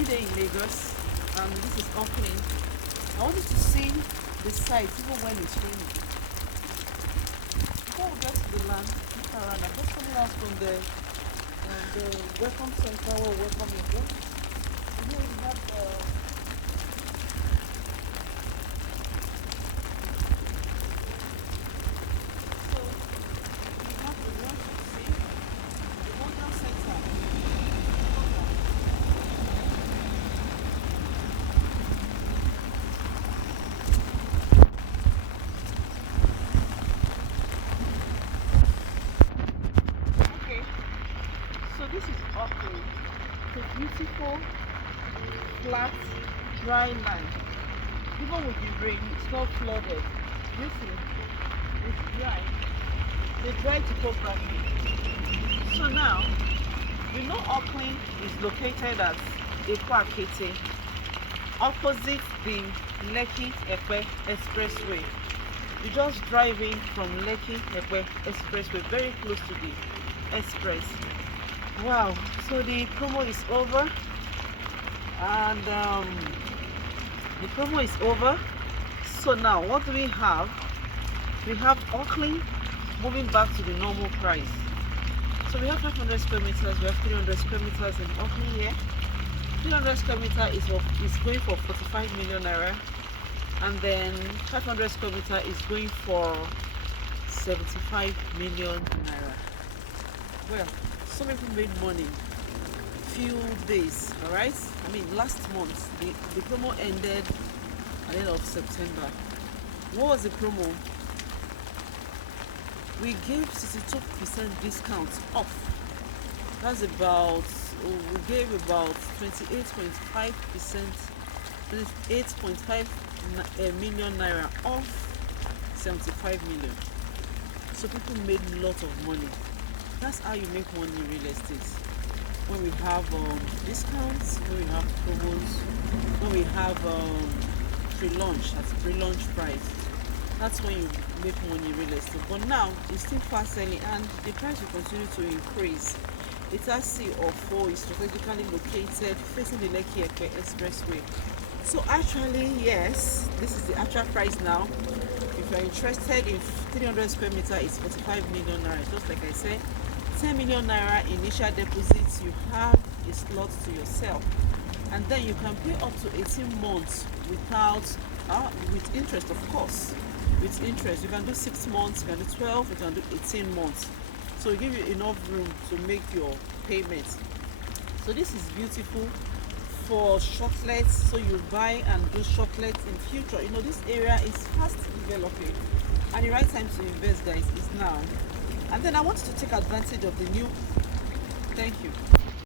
rainy day in Lagos, and this is Hockley. I want you to see the sights even when it's raining. Before we get to the land, look around. I'm just coming out from the welcome center where we welcome you. Here we have the this is Hockley. It's a beautiful, flat, dry land. Even with the rain, it's not flooded. You see, it's dry. They dry topography. So now, you know Hockley is located at Akete, opposite the Lekki-Epe expressway. You just drive in from Lekki-Epe expressway, very close to the express. Wow, so the promo is over, and the promo is over. So now what do we have? We have Hockley moving back to the normal price. So we have 500 square meters, we have 300 square meters in Hockley here. 300 square meter is going for 45 million naira, and then 500 square meter is going for 75 million naira. Well, some people made money few days, all right? I mean, last month the promo ended at the end of September. What was the promo? We gave 62% discount off. That's about, we gave about 28.5%, 28.5 million naira off 75 million. So people made a lot of money. That's how you make money in real estate. When we have discounts, when we have promos, when we have pre-launch at pre-launch price, that's when you make money in real estate. But now it's still fast selling, and the price will continue to increase. Fantasea of 4 is strategically located facing the Lekki-Epe expressway. So actually, yes, this is the actual price now. If you're interested in 300 square meter, it's 45 million naira. Just like I said, 10 million naira initial deposits, you have a slot to yourself, and then you can pay up to 18 months without with interest, of course. With interest, you can do 6 months, you can do 12, you can do 18 months. So it gives you enough room to make your payments. So this is beautiful for shortlets, so you buy and do shortlets in future. You know, this area is fast developing, and the right time to invest, guys, is now. And then I want you to take advantage of the new. Thank you.